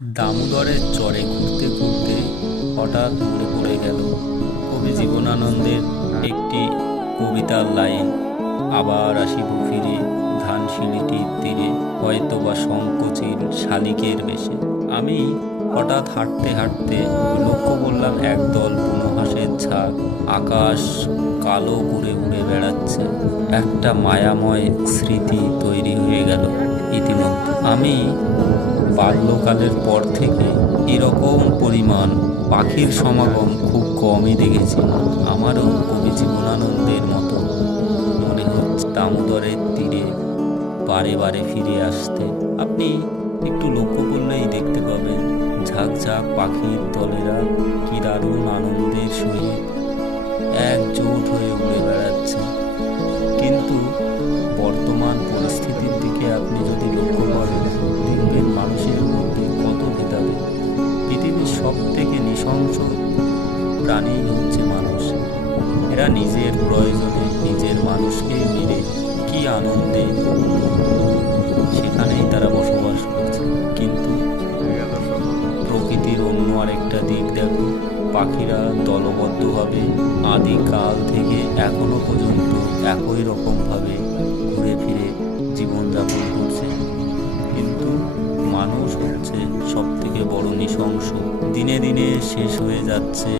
দামোদরের চরে ঘুরতে ঘুরতে হঠাৎ মনে পড়ে গেল কবি জীবনানন্দের একটি কবিতার লাইন। আবার আসিব ফিরে ধানসিঁড়িটির তীরে, হয়তোবা সংকোচিল শালিকের বেশে। আমি হঠাৎ হাঁটতে হাঁটতে লক্ষ্য করলাম একদল বুনো হাঁসের ঝাঁক আকাশ কালো করে উড়ে বেড়াচ্ছে। একটা মায়াময় স্মৃতি তৈরি হয়ে গেল ইতিমধ্যে। আমি বাল্যকালের পর থেকে এরকম পরিমাণ পাখির সমাগম খুব কমই দেখেছি। আমারও কবি জীবনানন্দের মতো মনে হচ্ছে দামোদরের তীরে বারে বারে ফিরে আসতে। আপনি একটু লক্ষ্য করলেই দেখতে পাবেন ঝাঁক ঝাঁক পাখির দলেরা কি দারুণ আনন্দের সহিত একজোট হয়ে উড়ে বেড়াচ্ছে। কিন্তু বর্তমান পরিস্থিতির দিকে আপনি যদি লক্ষ্য করেন, দেখবেন মানুষের মধ্যে কত ভেদাভেদ। পৃথিবীর সব থেকে নৃশংস প্রাণী হচ্ছে মানুষ। এরা নিজের প্রয়োজনে নিজের মানুষকেই মেরে কি আনন্দে সেখানেই তারা বসবাস করছে। কিন্তু প্রকৃতির অন্য আরেকটা দিক দেখো, পাখিরা দলবদ্ধভাবে আদিকাল থেকে এখনো পর্যন্ত একই রকমভাবে ঘুরে ফিরে জীবনযাপন করছে। কিন্তু মানুষ হচ্ছে সব থেকে বড় নৃশংস, দিনে দিনে শেষ হয়ে যাচ্ছে।